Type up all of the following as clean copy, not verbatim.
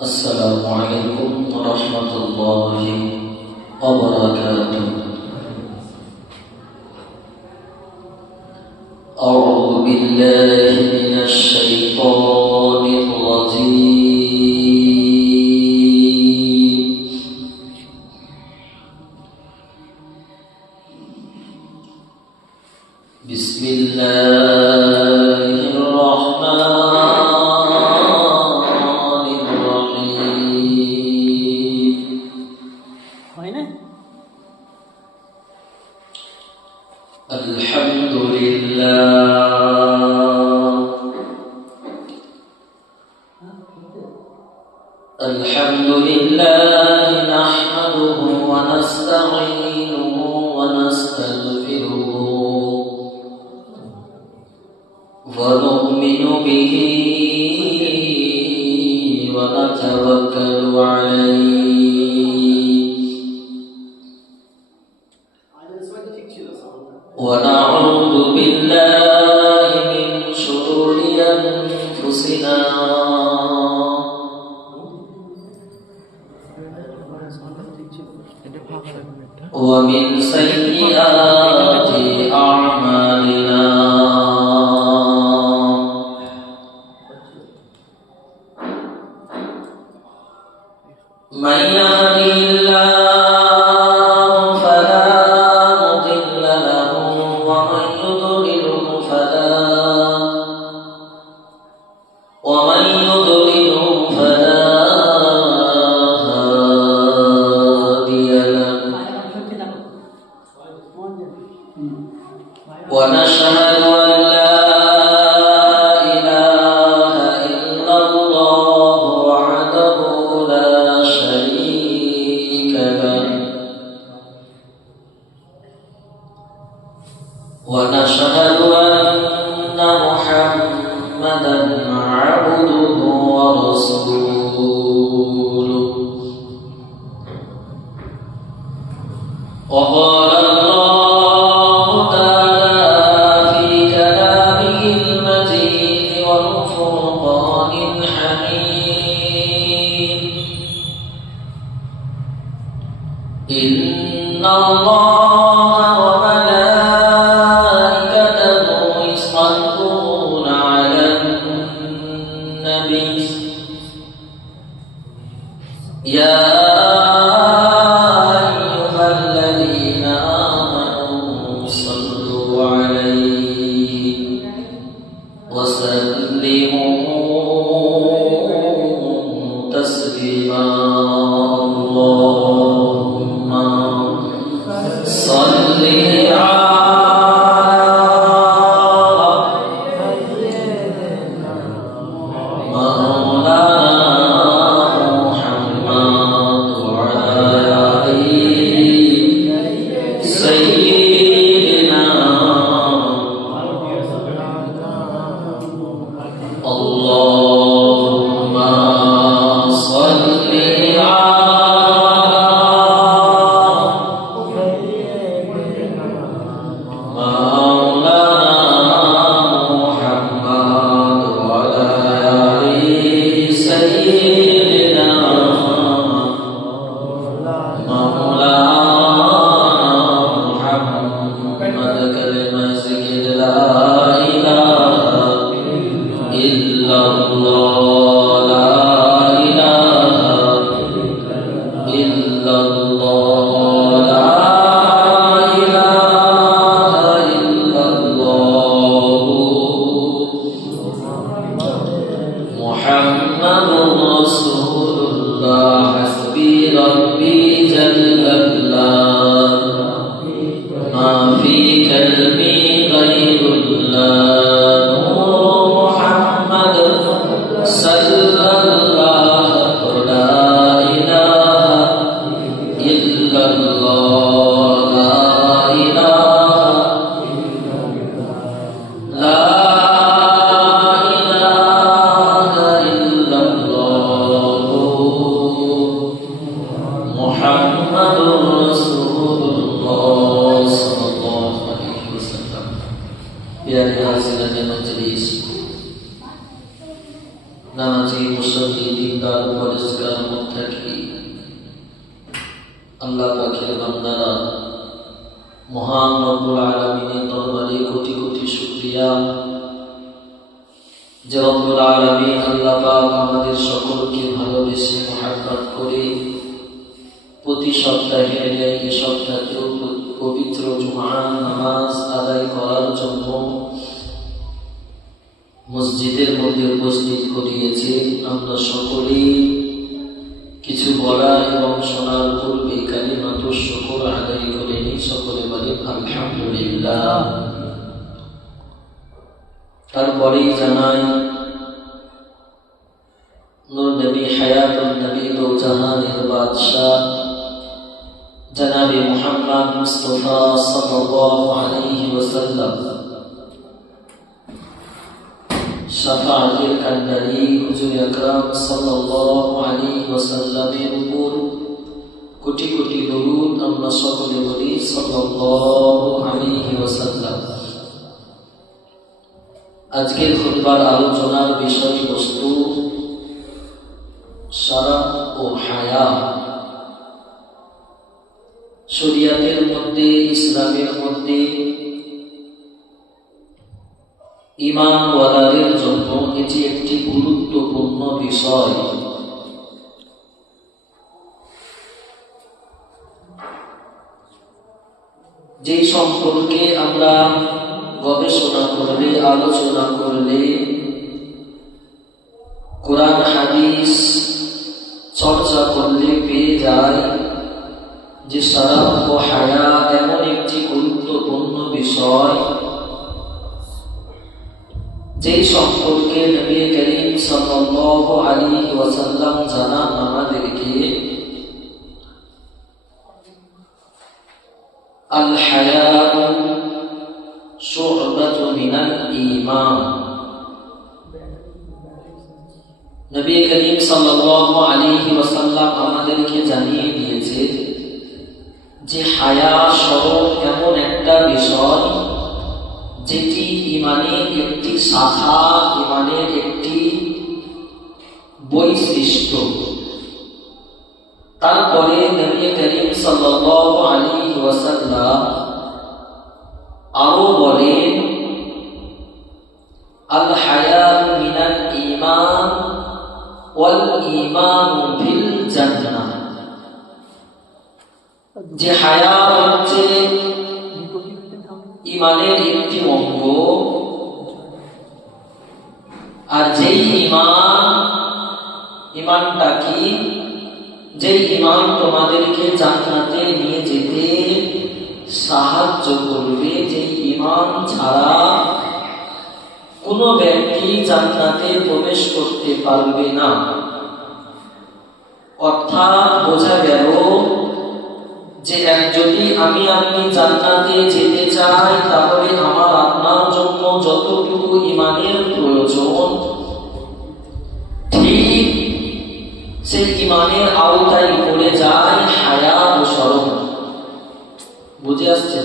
السلام عليكم ورحمة الله وبركاته. أعوذ بالله من الشيطان الرجيم. بسم الله الرحمن الرحيم. الحمد لله نحمده ونستعينه ونستغفره ونؤمن به ونتوكل عليه ونعوذ بالله من شرور أنفسنا ومن سيئات أعمالنا من يهده الله فلا مضل له ومن يضلله فلا هادي له ونشهد أن لا إله إلا الله وحده لا شريك له ونشهد أن محمدا عبده ورسوله. وقال الله تعالى في كلامه المجيد والفرقان الحميد: إن الله وملائكته يصلون على النبي يا أيها الذين آمنوا صلوا عليه وسلموا تسليما. اللهم صل اللهم صل আল্লাহ পাকের বান্দারা, মহান রব্বুল আলামিনের দরবারে কোটি কোটি শুকরিয়া যে রব্বুল আলামিন আল্লাহ পাক আমাদের সকলকে ভালোবেসে মহব্বত করে প্রতি সপ্তাহে এই সপ্তাহেও পবিত্র জুমার নামাজ আদায় করার জন্য মসজিদের মধ্যে উপস্থিত করিয়েছে। আমরা সকলেই কিছু বলা এবং শোনার পূর্বে কালিমাতুশ শুকর আদায় করে নিই। সকলে বলে আলহামদুলিল্লাহ। তারপরেই জানাই নূর নবী হায়াতুন নবী দো জাহানের বাদশাহ জনাবে মুহাম্মদ মুস্তাফা সাল্লাল্লাহু আলাইহি ওয়াসাল্লাম শাফাআতুল কান্দারি হুজুর আকরাম সাল্লাল্লাহু আলাইহি ওয়াসাল্লামের উপর কোটি কোটি দরুদ আমরা সকলে বলি সাল্লাল্লাহু আলাইহি ওয়াসাল্লাম। আজকের খুতবার আলোচনার বিষয়বস্তু শরম ও হায়া। শরিয়াতের মধ্যে, ইসলামের মধ্যে ঈমানওয়ালাদের জন্য এটি একটি গুরুত্বপূর্ণ বিষয়। যে সম্পর্কে আমরা গবেষণা করলে, আলোচনা করলে, কোরআন হাদিস চর্চা করলে পেয়ে যায় যে শরম ও হায়া এমন একটি গুরুত্বপূর্ণ বিষয় যে সম্পর্কে নবী করিম সাল্লাল্লাহু আলাইহি ওয়াসাল্লাম জানান আমাদেরকে আল হায়াউ শু'বাতুন মিনাল ঈমান। নবী করিম সাল্লাল্লাহু আলাইহি ওয়াসাল্লাম আমাদেরকে জানিয়ে দিয়েছে যে হায়া শরম এমন একটা বিষয় যেটি ঈমানের একটি শাখা, ঈমানের একটি বৈশিষ্ট্য। তারপরে নবী করিম সাল্লাল্লাহু আলাইহি ওয়াসাল্লাম আরো বলেন আল হায়াউ মিনাল ঈমান ওয়াল ঈমানু বিল জান্নাহ। যে হায়া হচ্ছে ঈমানের একটি অঙ্গ, আর যেই ঈমানটা কি, যেই ঈমান তোমাদেরকে জান্নাতে নিয়ে যেতে সাহায্য করবে, যেই ঈমান ছাড়া কোনো ব্যক্তি জান্নাতে প্রবেশ করতে পারবে না। অর্থাৎ বোঝা গেল যে যদি আপনি জান্নাতে যেতে চাই, তাহলে আমার আপনার জন্য যতটুকু ঈমানের প্রয়োজন, ঠিক সেই ঈমানের আওতায় পড়ে যায় হায়া ও শরম। বুঝে আসছে?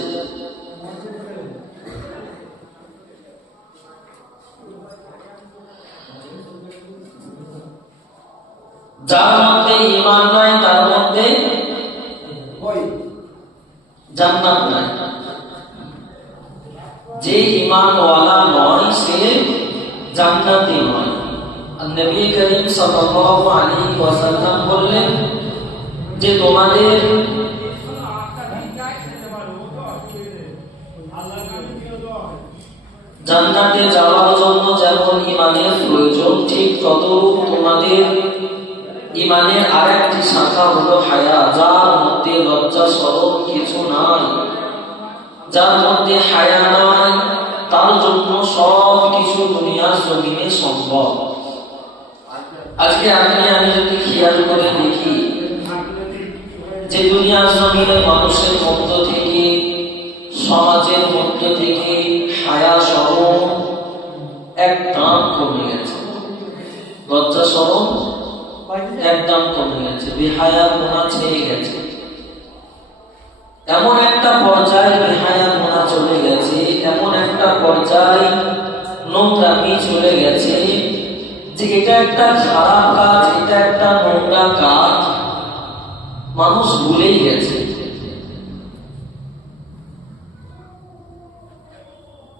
যার মধ্যে ঈমান নাই তার মধ্যে জান্নাত নাই। যে ঈমানওয়ালা নয় সে জান্নাতি নয়। নবী করিম সাল্লাল্লাহু আলাইহি ওয়াসাল্লাম বললেন যে তোমাদের জান্নাতে যাওয়ার জন্য যেমন ঈমানের প্রয়োজন, ঠিক ততরূপ তোমাদের ঈমানের আরেকটি শাখা হলো হায়া, যার মধ্যে লজ্জা শরম কিছু নাই। যার মধ্যে হায়া নাই তার জন্য সব কিছু দুনিয়ার জমিনে সম্ভব। আজকে আমি যদি খেয়াল করে দেখি যে দুনিয়ার জমিনে মানুষের মধ্য থেকে, সমাজের মধ্য থেকে হায়া শরম একদম কমে গেছে, লজ্জা শরম একদম কমে গেছে, বেহায়াপনা ছেয়ে গেছে। এমন একটা পর্যায়ে বেহায়াপনা চলে গেছে, এমন একটা পর্যায়ে নোংরামি চলে গেছে যে এটা একটা খারাপ কাজ, এটা একটা নোংরা কাজ, মানুষ ভুলেই গেছে।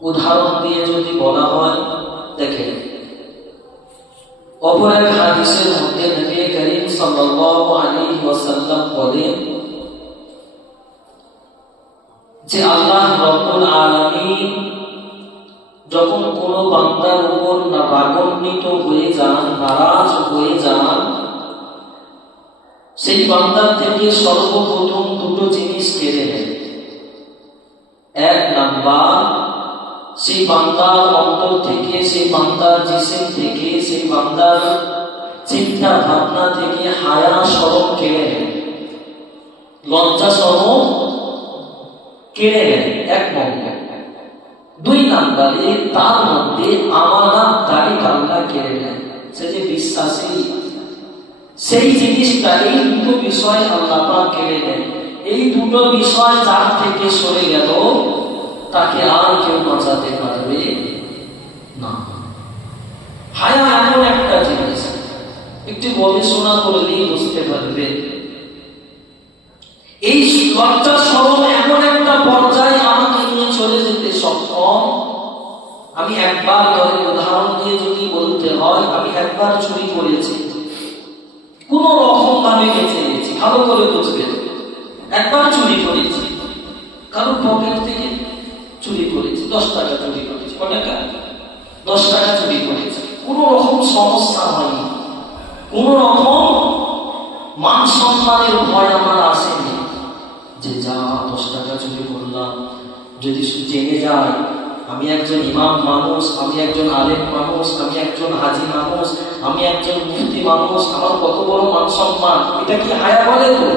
উদাহরণ দিয়ে যদি বলা হয়, দেখেন অপর এক হাদিসের মধ্যে নবী করিম সাল্লাল্লাহু আলাইহি ওয়াসাল্লাম বলেন যে আল্লাহ রাব্বুল আলামিন যখন কোনো বান্দার উপর রাগান্বিত হয়ে যান, নারাজ হয়ে যান, সেই বান্দার থেকে সর্বপ্রথম দুটো জিনিস কেড়ে নেন। এক নাম্বার, সেই বান্দার অন্তর থেকে, সেই বান্দার জিসিম থেকে, সেই বান্দার চিন্তা ভাবনা থেকে হায়া শরম কেড়ে নেন, লজ্জা শরম কেড়ে নেন, এক নম্বর। দুই নাম্বারে তার মধ্যে আমানতদারি আল্লাহ কেড়ে নেন। সে যে বিশ্বাসী, সেই জিনিসটা, এই দুটো বিষয় আল্লাহ পাক কেড়ে নেন। এই দুটো বিষয় যার থেকে সরে গেল, তাকে আর কেউ বাঁচাতে পারবে না। হায়া এমন একটা জিনিস, একটু গবেষণা করলেই বুঝতে পারবে। এই লজ্জা শরম এমন একটা পর্যায়ে আমাকে নিয়ে চলে যেতে সক্ষম। আমি একবার, ধরে উদাহরণ দিয়ে যদি বলতে হয়, আমি একবার চুরি করেছি, কোন রকম ভাবে বেঁচে গেছি, ভালো করে বুঝবেন। একবার চুরি করেছি, কারণ পকেট থেকে চুরি করেছি, 10 টাকা চুরি করেছি। কত টাকা? 10 টাকা চুরি করেছি। কোন রকম সমস্যা হয়নি, কোন রকম মান সম্মানের ভয় আমার আসেনি যে যা 10 টাকা চুরি করলাম, যদি জেনে যায় আমি একজন ইমাম মানুষ, আমি একজন আলেম মানুষ, আমি একজন হাজি মানুষ, আমি একজন মুফতি মানুষ, আমার কত বড় মান সম্মান। এটা কি হায়া বলে তো?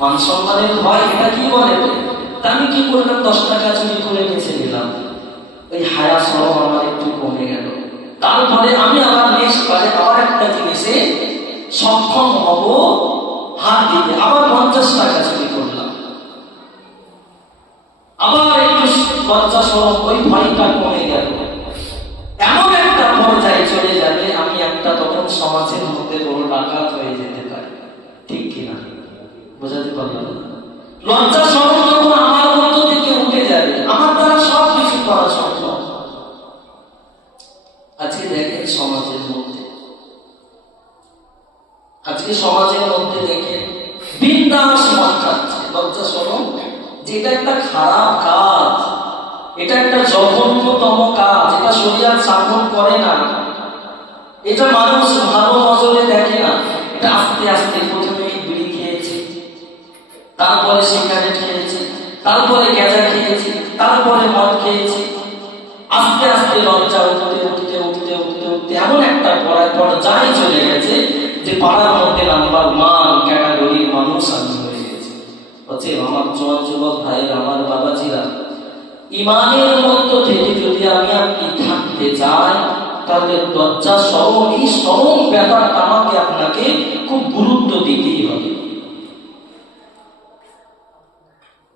মান সম্মানের ভয়, এটা কি বলে তো? তা আমি কি করলাম? 10 টাকা চুরি করে বেঁচে গেলাম। ওই হায়া শরম আমার একটু কমে গেল। তারপরে আমি আবার নেক্সট বারে আবার একটা জিনিসে সক্ষম হব হাত দিতে, আবার 50 টাকা চুরি করলাম, আবার একটু লজ্জা শরম, ওই ভয়টা কমে গেল। এমন একটা পর্যায়ে চলে যাবে, আমি একটা তখন সমাজের মধ্যে বড় ডাকাত হয়ে যেতে পারি। ঠিক কিনা? বোঝাতে পারলাম না? লজ্জা শরম যখন আমার মধ্য থেকে উঠে যাবে, আমার দ্বারা সব কিছু করা সম্ভব। আজকে দেখেন সমাজের মধ্যে, আজকে সমাজের মধ্যে দেখেন বিন্দাস মদ খাচ্ছে, লজ্জা শরম, যেটা একটা খারাপ কাজ, এটা একটা জঘন্যতম কাজ, এটা শরীয়ত শাসন করে না, এটা মানুষ ভালো নজরে দেখে না। এটা আস্তে আস্তে প্রথমে বিড়ি খেয়েছে, তারপরে সিগারেট খেয়েছে, তারপরে গাঁজা খেয়েছে, তারপরে মদ খেয়েছে, আস্তে আস্তে লজ্জা উঠতে উঠতে উঠতে উঠতে উঠতে এমন একটা পর্যায়ে চলে গেছে যে পাড়ার মধ্যে নাম্বার 1 ক্যাটাগরির মানুষ আমি হয়ে গেছে। হচ্ছে আমার জোয়ান যুবক ভাইয়ের, আমার বাবাজিরা, ইমানের মধ্য থেকে যদি আমি আপনি থাকতে চাই, তাহলে লজ্জা শরম, এই শরম ব্যাপারটা আমাকে আপনাকে খুব গুরুত্ব দিতেই হবে।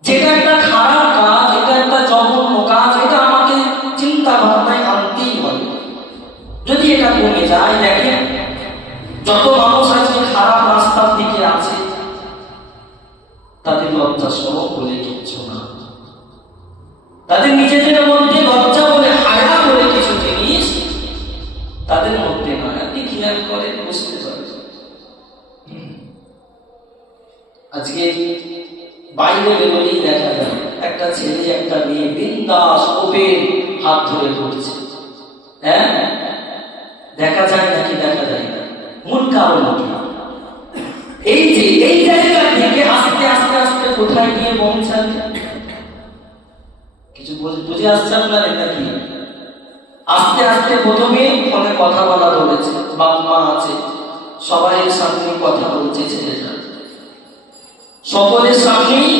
যেটা একটা খারাপ কাজ, এটা একটা জঘন্য কাজ, এটা আমাকে চিন্তা ভাবনায় আনতেই হবে। যদি এটা কমে যায়, দেখেন যত মানুষ আজকে খারাপ রাস্তার দিকে আছে, তাদের লজ্জা শরম বলে কিচ্ছু না, তাদের নিজেদের মধ্যে লজ্জা বলে, হায়া বলে কিছু জিনিস তাদের মধ্যে না। আপনি খেয়াল করেন, বুঝতে পারবেন। আজকে বাইরে বেরোলেই দেখা যায় একটা ছেলে একটা মেয়ে বিন্দাস ওপেন হাত ধরে ঘুরছে। হ্যাঁ, দেখা যায় নাকি? দেখা যায় না। মূল কারণ এই যে এই জায়গা থেকে আস্তে আস্তে আস্তে কোথায় গিয়ে পৌঁছাবে? কিছু বুঝে আসছে আপনার? এটা কি আস্তে আস্তে প্রথমে ফোনে কথা বলা ধরেছে, বাবা মা আছে, সবাই সামনে কথা বলছে, ছেলেটা সকলের সামনেই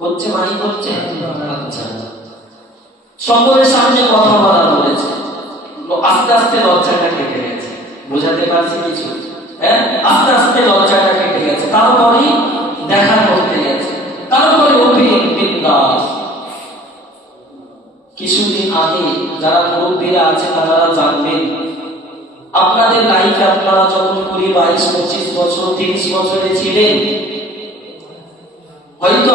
হচ্ছে, মাই করছে, আচ্ছা, সকলের সামনে কথা বলা ধরেছে, আস্তে আস্তে লজ্জাটা কেটে গেছে। বোঝাতে পারছি কিছু? হ্যাঁ, আস্তে আস্তে লজ্জাটা কেটে গেছে। তারপরে দেখা করতে গেছে, তারপরে ওপেন বিন্দাস। কিছুদিন আগে যারা মুরব্বীরা আছে তারা জানবেন, আপনাদের লাইফে আপনারা যখন 20, 22, 25 বছর 30 বছরে ছিলেন, হয়তো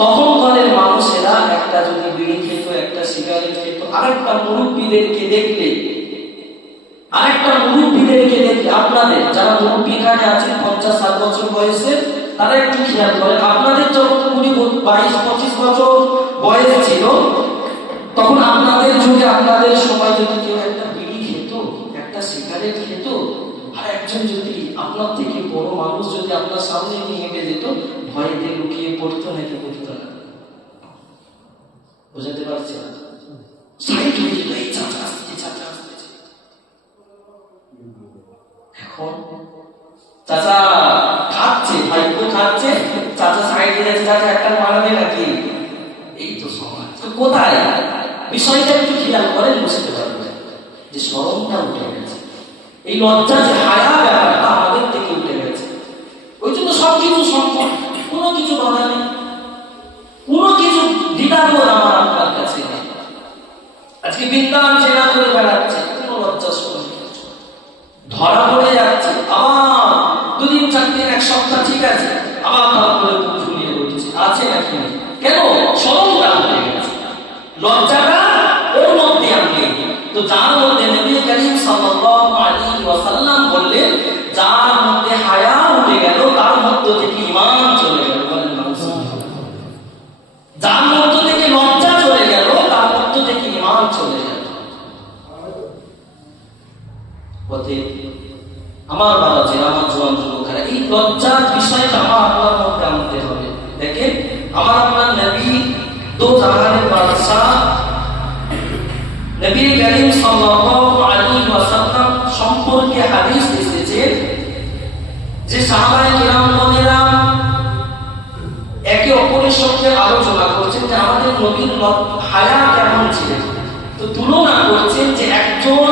তখনকারের মানুষেরা একটা যদি বিড়ি খেত, একটা সিগারেট খেত, আরেকটা মুরব্বীদেরকে দেখলে আপনাদের যারা মুরব্বী এখানে আছেন 50-60 বছর বয়সের, তারা একটু খেয়াল করেন, আপনাদের যখন 20, 22, 25 বছর বয়স ছিল, তখন আপনাদের যুগে আপনাদের সময় যদি কেউ একটা বিড়ি খেত, একটা সিগারেট খেত, আর একজন যদি আপনার থেকে বড় মানুষ যদি আপনার সামনে নিয়ে হেঁটে যেত, ভয়তে লুকিয়ে পড়তো নাকি পড়তো না? বুঝাতে পারছি না? সাইড হয়ে যেত, এই চাচা আসছে, চাচা আসতেছে। এখন চাচা খাচ্ছে, ভাইপো খাচ্ছে, চাচা সাইডে যাচ্ছে, চাচা একটা মারাবে নাকি? এই তো সমাজ। কোথায় বিষয়টা একটু খেয়াল করেন, বুঝতে পারবেন যে শরমটা উঠে গেছে, এই লজ্জা যে হায়া ব্যাপারটা আমাদের থেকে উঠে গেছে। ওই জন্য সবকিছু সম্ভব, কোনো কিছু বাধা নেই, কোনো কিছু দ্বিধাবোধ আমার আপনার কাছে নেই। আজকে বিদ্যান চেনা করে বেড়াচ্ছে, কোনো লজ্জা শরম ধরা পড়ে যাচ্ছে, আবার 2 দিন 4 দিন 1 সপ্তাহ ঠিক আছে, আবার তারপরে মুখ ফুলিয়ে বলছে আছে নাকি? কেন? শরমটা উঠে গেছে, লজ্জাটা ওর মধ্যে আপনি। তো যার মধ্যে নবী করিম সাল্লাল্লাহু আলাইহি ওয়াসাল্লাম বললেন, যার মধ্যে হায়া উঠে গেল তার মধ্য থেকে ঈমান চলে গেল। বলেন নাউজুবিল্লাহ। যার মধ্য থেকে লজ্জা চলে গেল তার মধ্য থেকে ঈমান চলে গেল। আমার বাবাজি, আমার জোয়ান যুবকেরা, এই লজ্জার বিষয়টা আমার আপনার মধ্যে আনতে হবে। দেখেন, আমার আপনার নবী দো জাহানের বাদশাহ নবী করিম সাল্লাল্লাহু আলাইহি ওয়াসাল্লাম সম্পর্কে হাদিস এসেছে যে সাহাবায়ে কিরামগণেরা একে অপরের সঙ্গে আলোচনা করছেন যে আমাদের নবীর হায়া কেমন ছিল। তো তুলনা করছেন যে একজন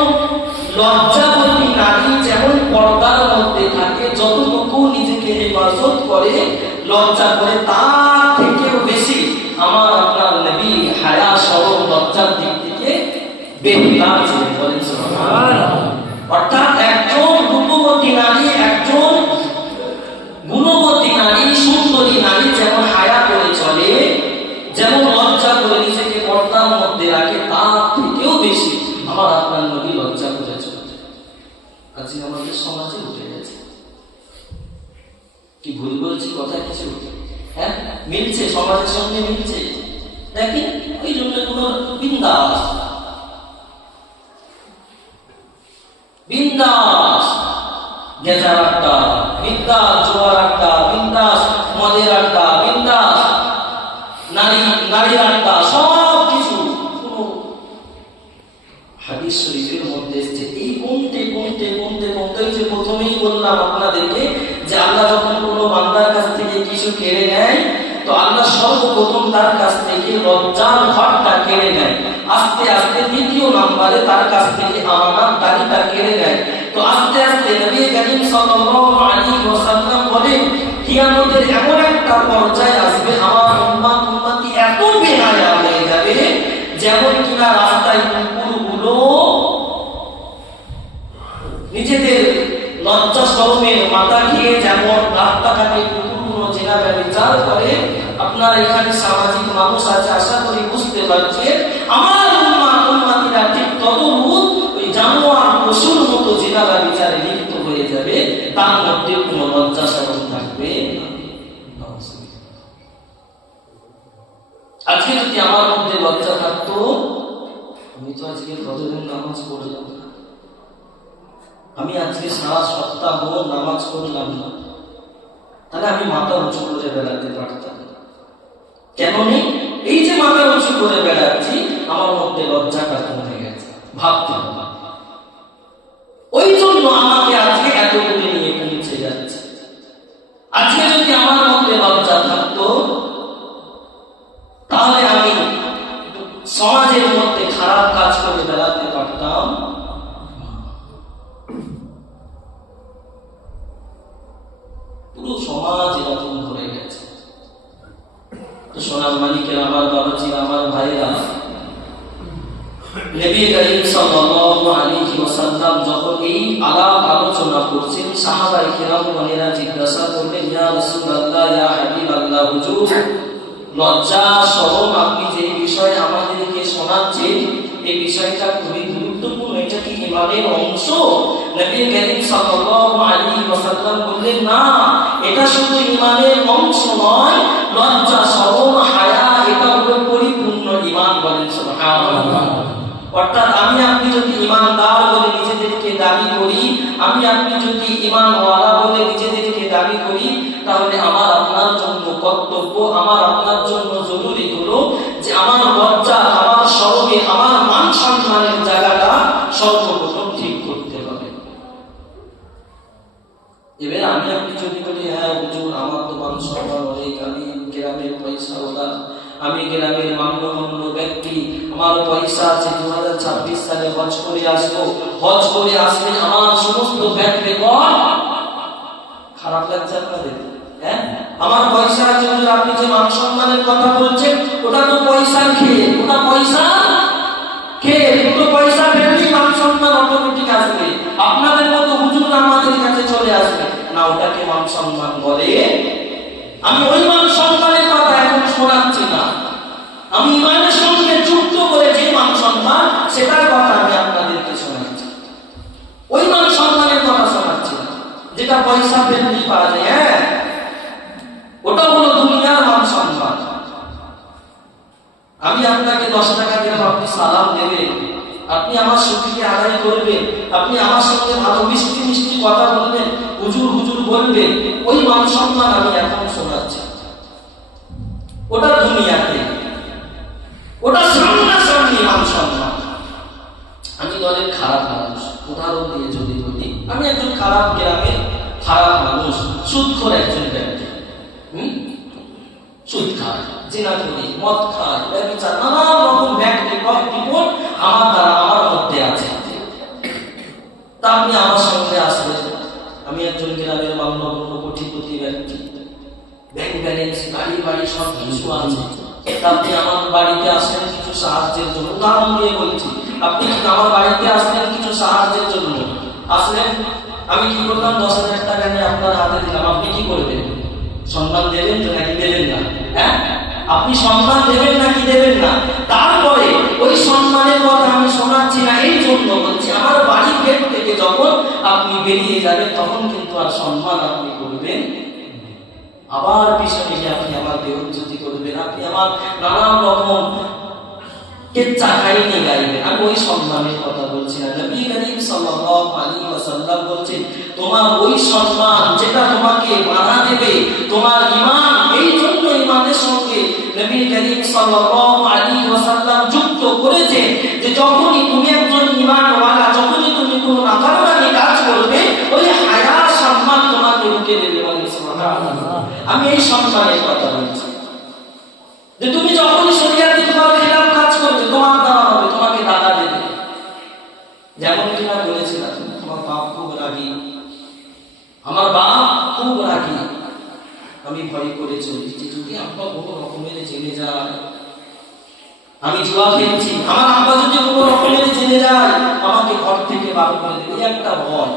লজ্জাবতী নারী যেমন পর্দার মধ্যে থাকে, যতটুকু নিজেকে হেফাজত করে, লজ্জা করে, তার থেকেও বেশি আমার আপনার নবী হায়া শরম লজ্জার দিক থেকে বেহুদার ছিলেন। বলেন সুবহানাল্লাহ। অর্থাৎ একজন রূপবতী নারী, একজন গুণবতী নারী, সুন্দরী নারী যেমন হায়া করে চলে, যেমন লজ্জা করে নিজেকে পর্দার মধ্যে রাখে, তার থেকেও বেশি আমার আপনার নবী লজ্জা করে চলে। আজকে আমাদের সমাজে উঠে গেছে। কি ভুল বলছি? কথা কিছু হ্যাঁ মিলছে, সমাজের সঙ্গে মিলছে। দেখেন, ওই জন্য কোন বিন্দাস গেজার আড্ডা, বিন্দাস জোয়ার আড্ডা, বিন্দাস মদের আড্ডা, বিন্দাস নারীর আড্ডা, সব কিছু হাদিস শরীফের মধ্যে এসেছে। এই কমতে ওই যে প্রথমেই বললাম আপনাদেরকে যে আল্লাহ যখন কোনো বান্দার কাছ থেকে কিছু কেড়ে নেয়, তো আল্লাহ সর্বপ্রথম তার কাছ থেকে লজ্জার ঘরটা কেড়ে নেয়, আস্তে আস্তে দ্বিতীয় নম্বরে তার কাছ থেকে আমানতদারিটা কেড়ে নেয়। তো আস্তে আস্তে নবী করিম সাল্লাল্লাহু আলাইহি ওয়াসাল্লাম বলেন, কিয়ামতের এমন একটা পর্যায়ে আসবে, আমার উম্মতি এত বেহায়া হয়ে যাবে, যেমন কিনা রাস্তায় কুকুরগুলো নিজেদের লজ্জা শরমের মাথা খেয়ে যেমন রাস্তাঘাটে কুকুরগুলো জেনা ব্যভিচার করে। আপনারা এখানে সামাজিক মানুষ আছে, আশা করি বুঝতে পারছে, আমার উম্মতিরা ঠিক তদরূপ ওই জানোয়ার পশুর মতো জেনা ব্যভিচারে লিপ্ত হয়ে যাবে, তার মধ্যে কোনো লজ্জা শরম থাকবে না। আজকে যদি আমার মধ্যে লজ্জা থাকতো, আমি তো আজকে ফজরের নামাজ পড়লাম না, আমি আজকে সারা সপ্তাহ নামাজ পড়লাম না, তাহলে আমি মাথা উঁচু করে বেড়াতে পারতাম। কেন নেই? এই যে মাথা উঁচু করে বেড়াচ্ছি, আমার মধ্যে লজ্জাটা কমে গেছে, ভাবতে হবে। ওই জন্য আমাকে আজকে এত দূরে নিয়ে পৌঁছে যাচ্ছে। আজকে যদি আমার মধ্যে লজ্জা থাকতো, তাহলে আমি সমাজের মধ্যে খারাপ কাজ করে বেড়াতে পারতাম। পুরো সমাজ এরকম ধরে গেছে। তো সোনার মালিকের আমার বাবাজি, আমার ভাইরা, নবী করিম সাল্লাল্লাহু আলাইহি ওয়াসাল্লাম যখন এই আলাপ আলোচনা করছেন, সাহাবায়ে কিরামগণেরা জিজ্ঞাসা করলেন, ইয়া রাসূলুল্লাহ, ইয়া হাবিবাল্লাহ, হুজুর লজ্জা শরম আপনি যে বিষয় আমাদেরকে শোনাচ্ছেন এই বিষয়টা খুবই গুরুত্বপূর্ণ, এটা কি ইমানের অংশ? নবী করিম সাল্লাল্লাহু আলাইহি ওয়াসাল্লাম বললেন, না, এটা শুধু ইমানের অংশ নয়, লজ্জা শরম হায়া এটা হলো পরিপূর্ণ ঈমান। বলেন সুবহানাল্লাহ। অর্থাৎ আমি আপনি যদি ঈমানদার বলে নিজেদেরকে দাবি করি, আমি আপনি যদি ঈমানওয়ালা বলে নিজেদেরকে দাবি করি, তাহলে আমার আপনার জন্য কর্তব্য, আমার আপনার জন্য জরুরি হলো যে আমার লজ্জা, আমার শরমে, আমার মান সম্মানের জায়গাটা সর্বপ্রথম ঠিক করতে হবে। এবার আমি আপনি যদি বলি, হ্যাঁ হুজুর আমার তো মান সম্মান অনেক, আমি গ্রামের পয়সাওয়ালা, আমি গ্রামের মান্যগণ্য ব্যক্তি, আমার পয়সা আছে, 2026 সালে হজ করে আসবো, হজ করে আসলে আমার সমস্ত ব্যাংক রেকর্ড খারাপ লাগছে আপনাদের? হ্যাঁ, আমার পয়সা আছে, আপনি যে মান সম্মানের কথা বলছেন ওটা তো পয়সা খেয়ে, ওটা পয়সা খেয়ে, দুটো পয়সা ফেললেই মান সম্মান অটোমেটিক আসবে, আপনাদের মতো হুজুর আমাদের কাছে চলে আসবে না, ওটাকে মান সম্মান বলে? আমি ওই মান সম্মানের কথা এখন শোনাচ্ছি না, আমি ইমানের সঙ্গে যুক্ত করে যে মান সম্মান সেটার কথা আমি আপনাদেরকে শোনাচ্ছি, ওই মান সম্মানের কথা শোনাচ্ছি না যেটা পয়সা ফেললেই পাওয়া যায়। হ্যাঁ, ওটা হলো দুনিয়ার মান সম্মান। আমি আপনাকে 10 টাকা দিলাম, আপনি সালাম দেবেন, আপনি আমার শুকরিয়া আদায় করবেন, আপনি আমার সঙ্গে ভালো মিষ্টি মিষ্টি কথা বলবেন, হুজুর হুজুর বলবেন, ওই মান সম্মান আমি এখন শোনাচ্ছি। ওটা দুনিয়াতে, ওটা সামনাসামনি মান সম্মান। আমি অনেক খারাপ মানুষ, উদাহরণ দিয়ে যদি বলি, আমি একজন খারাপ গ্রামের খারাপ মানুষ, সুদখোর একজন ব্যক্তি, সুদ খায়, জিনা করি, মদ খায়, ব্যভিচার, নানা রকম রিপোর্ট আমার দ্বারা আমার মধ্যে আছে। তা আপনি আমার সঙ্গে আসবেন, আমি একজন গ্রামের মান্যগণ্য কোটিপতি ব্যক্তি, ব্যাংক ব্যালেন্স, গাড়ি বাড়ি সব কিছু আছে, আপনি আমার বাড়িতে আসেন কিছু সাহায্যের জন্য, উদাহরণ দিয়ে বলছি, আপনি আমার বাড়িতে আসলেন কিছু সাহায্যের জন্য, আসলেন, আমি কি করলাম, 10,000 টাকা নিয়ে আপনার হাতে দিলাম, আপনি কি করবেন? সম্মান দেবেন তো নাকি দেবেন না? হ্যাঁ, আপনি সম্মান দেবেন নাকি দেবেন না? তারপরে ওই সম্মানের কথা আমি শোনাচ্ছি না, এই জন্য বলছি, আমার বাড়ির গেট থেকে যখন আপনি বেরিয়ে যাবেন তখন কিন্তু আর সম্মান আপনি করবেন, আবার পিছনে গিয়ে আপনি আমার বেইজ্জতি করবেন, আপনি আমার নানান রকম কেচ্চা কাহিনী গাইবেন। আমি ওই সম্মানের কথা বলছি না। নবী করিম সাল্লাল্লাহু আলাইহি ওয়াসাল্লাম বলছেন, তোমার ওই সম্মান যেটা তোমাকে বাধা দেবে তোমার ঈমান, এই জন্য ঈমানের সঙ্গে নবী করিম সাল্লাল্লাহু আলাইহি ওয়াসাল্লাম যুক্ত করেছেন যে যখনই তুমি একজন ঈমানওয়ালা, যখনই তুমি কোনো নাফরমানি কাজ করবে, ওই হায়া সম্মান তোমাকে রুখে দেবে। বলেন সুবহানাল্লাহ। আমি এই সম্মানের কথা বলছি যে তুমি যখনই শরীয়তের খেলাফ কাজ করবে তোমার দ্বারা হবে, তোমাকে দাদা দেবে। যেমন কিনা বলেছিলাম, আমার বাপ খুব রাগী, আমার বাপ খুব রাগী, আমি ভয় করে চলেছি যদি আব্বা কোনো রকমের জেনে যায়, আমি জুয়া খেলছি, আমার আব্বা যদি কোনো রকমের জেনে যায় আমাকে ঘর থেকে বার করে দেবে, একটা ভয়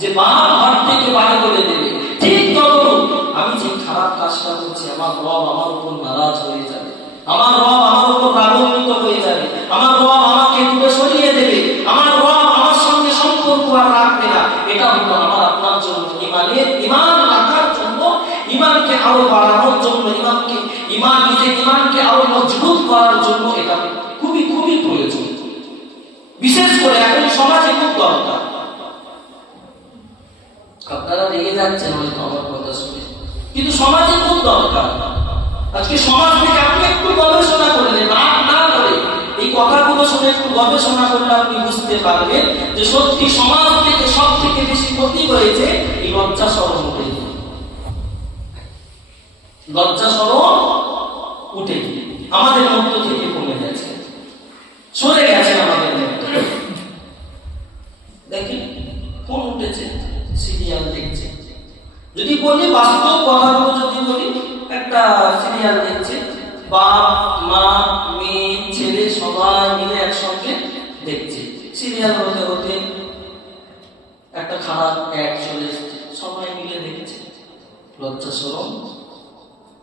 যে বাপ ঘর থেকে বার করে দেবে। ঠিক তখন আমি যে খারাপ কাজটা করছি, আমার রব আমার উপর নারাজ হয়ে যাবে, আমার রব আমার উপর রাগান্বিত হয়ে যাবে, আমার রব আমাকে দূরে সরিয়ে দেবে, আমার রব আমার সঙ্গে সম্পর্ক আর রাখবে না। এটা হলো আমার আপনার জন্য ঈমান রাখার জন্য, ঈমানকে আরো বাড়ানোর জন্য, ঈমানকে আরো মজবুত করার জন্য এটা খুবই খুবই প্রয়োজন। বিশেষ করে এখন সমাজে খুব দরকার। আপনারা রেগে যাচ্ছেন হয়তো আমার কথা শুনে, কিন্তু সমাজে খুব দরকার। আজকে সমাজ থেকে আপনি একটু গবেষণা করলেন, রাগ না করে এই কথাগুলো শুনে একটু গবেষণা করলে আপনি বুঝতে পারবেন যে সত্যি সমাজ থেকে সব থেকে বেশি ক্ষতি হয়েছে এই লজ্জা শরম উঠে গিয়ে। লজ্জা শরম উঠে গিয়ে আমাদের মধ্য থেকে কমে গেছে, সরে গেছে আমাদের মধ্যে। দেখি ফোন উঠেছে, সিরিয়াল দেখছে, যদি বলি বাস্তব কথাগুলো যদি বলি, একটা সিরিয়াল দেখছে, বাপ মা মেয়ে ছেলে সবাই মিলে একসঙ্গে দেখছে। সিরিয়াল হতে হতে একটা খারাপ অ্যাড চলে এসেছে, সবাই মিলে দেখেছে, লজ্জা শরম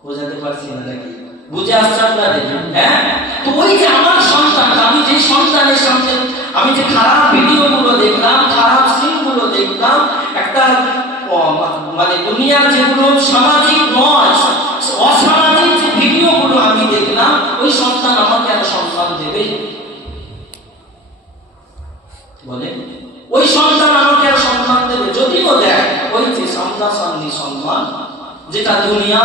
বোঝাতে পারছি না নাকি? বুঝে আসছে আপনাদের? হ্যাঁ, তো ওই যে আমার সন্তান, আমি যে সন্তানের সামনে আমি যে খারাপ ভিডিও গুলো দেখলাম, খারাপ সিন গুলো দেখলাম, একটা মানে দুনিয়ার যেগুলো সামাজিক নয়, অসামাজিক যে ভিডিও গুলো আমি দেখলাম, ওই সন্তান আমাকে কেন সম্মান দেবে? বলে ওই সন্তান আমাকে আর সম্মান দেবে? যদিও দেয়, ওই যে সামনাসামনি সম্মান যেটা দুনিয়া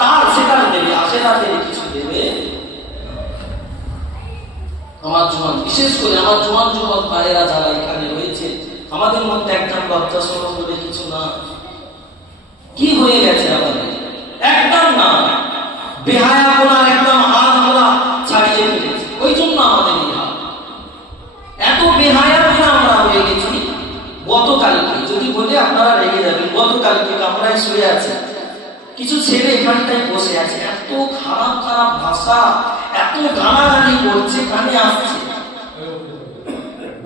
তার সেটা দেবে, আখেরাতের কিছু দেবে? আমার জোয়ান, বিশেষ করে আমার জোয়ান যুবক ভাইয়েরা যারা এখানে রয়েছে, আমাদের মধ্যে একদম লজ্জা শরম বলে কিছু না। কি হয়ে গেছে আমাদের? একদম না, বেহায়াপনার একদম হাত আমরা ছাড়িয়ে ফেলেছি। ওই জন্য আমাদের এই হাত, এত বেহায়াপনা আমরা হয়ে গেছি। গতকালকে যদি বলে আপনারা রেগে যাবেন, গতকালকে কামরায় শুয়ে আছে, কিছু ছেলে এখানটায় বসে আছে, এত খারাপ খারাপ ভাষা, এত গালাগালি করছে, কানে আসছে।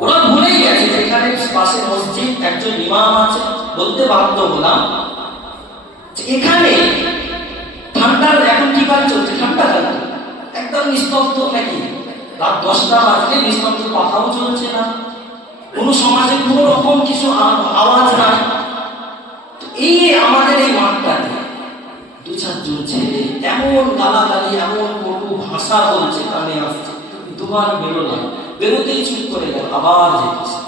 ওরা ভুলেই গেছে এখানে পাশে মসজিদ, একজন ইমাম আছে। বলতে বাধ্য হলাম এখানে ঠান্ডার, এখন কি কাল চলছে, ঠান্ডা কাল, একদম নিস্তব্ধ নাকি, রাত 10টা বাজলে নিস্তব্ধ, কথাও চলছে না, কোনো সমাজে কোনো রকম কিছু আওয়াজ নাই। এই আমাদের এই মাঠটাতে 2-4 ছেলে এমন গালাগালি, এমন কটু ভাষা বলছে, কানে আসছে, দুবার বেরোলাম, বেরোতেই চুপ করে গেল, আবার যেতেছে।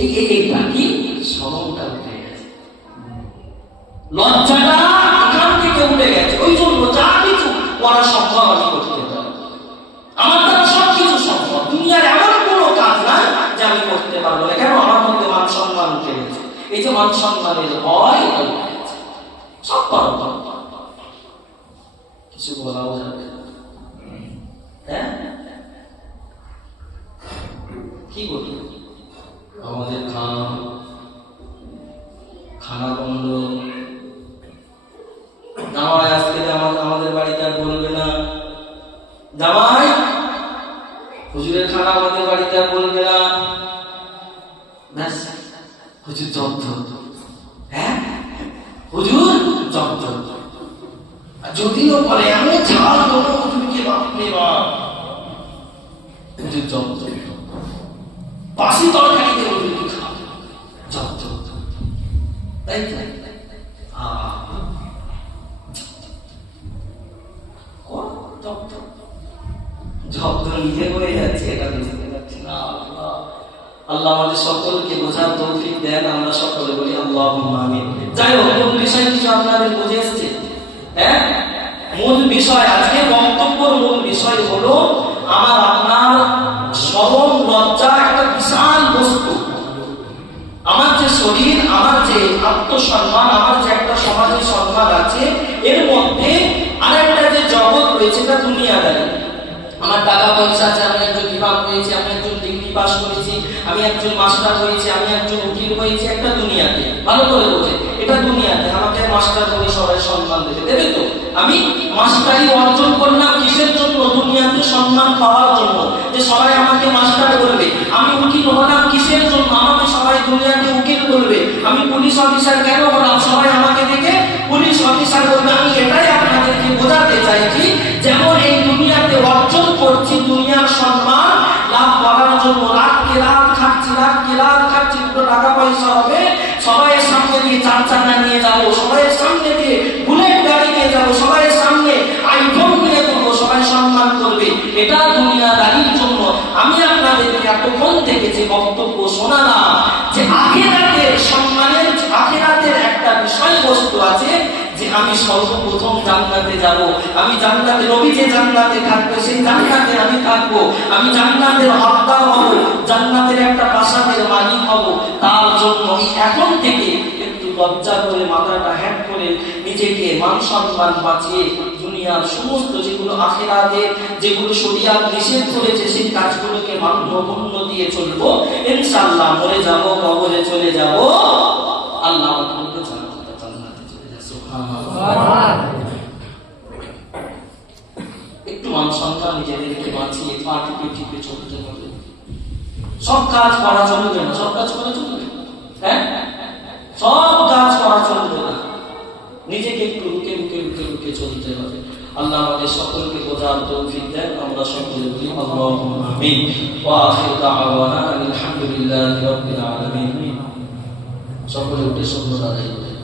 এইটা কি শরমটা উঠে গেছে, লজ্জাটা এখান থেকে উঠে গেছে। ওই জন্য যা কিছু করা সম্ভব আমি করতে পারি, আমার দ্বারা সব কিছু সম্ভব, দুনিয়ার এমন কোনো কাজ নাই যে আমি করতে পারবো না। কেন? আমার মধ্যে মান সম্মান উঠে গেছে। এই যে মান সম্মানের ভয় সব পারবো, কিছু বলাও যাবে। হ্যাঁ, কি বলি, আমাদের খানা বন্ধ, জামাই আজকে আমাদের বাড়িতে আর বলবে না, জামাই হুজুরের খানা আমাদের বাড়িতে আর বলবে না, হুজুর জব্দ, হ্যাঁ হুজুর জব্দ। যদিও বলে আমি ঝাল দেবো হুজুরকে, বাপরে বাপ, হুজুর জব্দ, বাসি তরকারি দিয়ে হুজুরকে খাবে, জব্দ, তাই তো? জব্দ নিজে হয়ে যাচ্ছে, এটা বুঝতে পারছি না। আল্লাহ আমাদের সকলকে বোঝার তৌফিক দেন, আমরা সকলে বলি আল্লাহুম্মা আমিন। যাই হোক, মূল বিষয় কিছু আপনাদের বুঝে এসছে? হ্যাঁ, মূল বিষয়, আজকে বক্তব্যের মূল বিষয় হলো আমার আপনার শরম লজ্জা একটা বিশাল বস্তু। আমার যে শরীর, আমার যে আত্মসম্মান, আমার যে একটা সমাজের সম্মান আছে, এর মধ্যে আরেকটা যে জগৎ রয়েছে, এটা দুনিয়াদারি। আমার টাকা পয়সা আছে, আমি একজন ইমাম হয়েছি, আমি একজন ডিগ্রি পাস করেছি, আমি একজন মাস্টার হয়েছি, আমি একজন উকিল হয়েছি, একটা দুনিয়াতে, ভালো করে বোঝে, এটা দুনিয়াতে। আমাকে মাস্টার করে সবাই সম্মান দেবে তো? আমি মাস্টারি অর্জন করলাম কিসের জন্য? দুনিয়াতে সম্মান পাওয়ার জন্য, যে সবাই আমাকে মাস্টার বলবে। আমি উকিল হলাম কিসের জন্য? আমাকে সবাই দুনিয়াতে উকিল বলবে। আমি পুলিশ অফিসার কেন হলাম? সবাই আমাকে দেখে পুলিশ অফিসার বলবে। আমি এটাই আপনাদেরকে বোঝাতে চাইছি, যেমন এই দুনিয়াতে অর্জন করছি দুনিয়ার সম্মান লাভ করার জন্য, রাতকে রাত খাচ্ছি, দুটো টাকা পয়সা হবে, সবাইয়ের সামনে দিয়ে 4 চাকা নিয়ে যাবো, সবাইয়ের সামনে দিয়ে বুলেট গাড়ি নিয়ে যাবো, সবাইয়ের সামনে আইফোন নিয়ে করবো, সবাই সম্মান করবে, এটা দুনিয়াদারির জন্য। আমি আপনাদেরকে এতক্ষণ থেকে যে বক্তব্য শোনালাম, যে আখিরাতের সম্মানের, আখিরাতের একটা বিষয়বস্তু আছে, যে আমি সর্বপ্রথম জান্নাতে যাব, আমি জান্নাতে, নবী যে জান্নাতে থাকবে সেই জান্নাতে আমি থাকবো, আমি জান্নাতের হকদার হব, জান্নাতের একটা প্রাসাদের মালিক হব। তার জন্য এখন থেকে একটু লজ্জা করে, মাথাটা হ্যাট করে, নিজেকে মান সম্মান বাঁচিয়ে দুনিয়ার সমস্ত যেগুলো আখিরাতে, যেগুলো শরীয়ত নিষেধ করেছে, সেই কাজগুলোকে মান্য দিয়ে চলবো। ইনশাআল্লাহ মরে যাব, কবরে চলে যাব, আল্লাহ আমাকে জান্নাতে চলে যাবে। সুবহানাল্লাহ। একটু মান সম্মান নিজেদেরকে বাঁচিয়ে পা টিপে চলতে হবে। সব কাজ করা চলবে না, সব কাজ করা চলবে, চলতে হবে। আল্লাহ আমাদের সকলকে বোঝার তৌফিক দেন। আমরা সকলে বলি আল্লাহুম্মা আমিন। ওয়া আখিরু দাওয়ানা আলহামদুলিল্লাহি রাব্বিল আলামিন। সকলে উঠে সুন্দর আদায় করেন।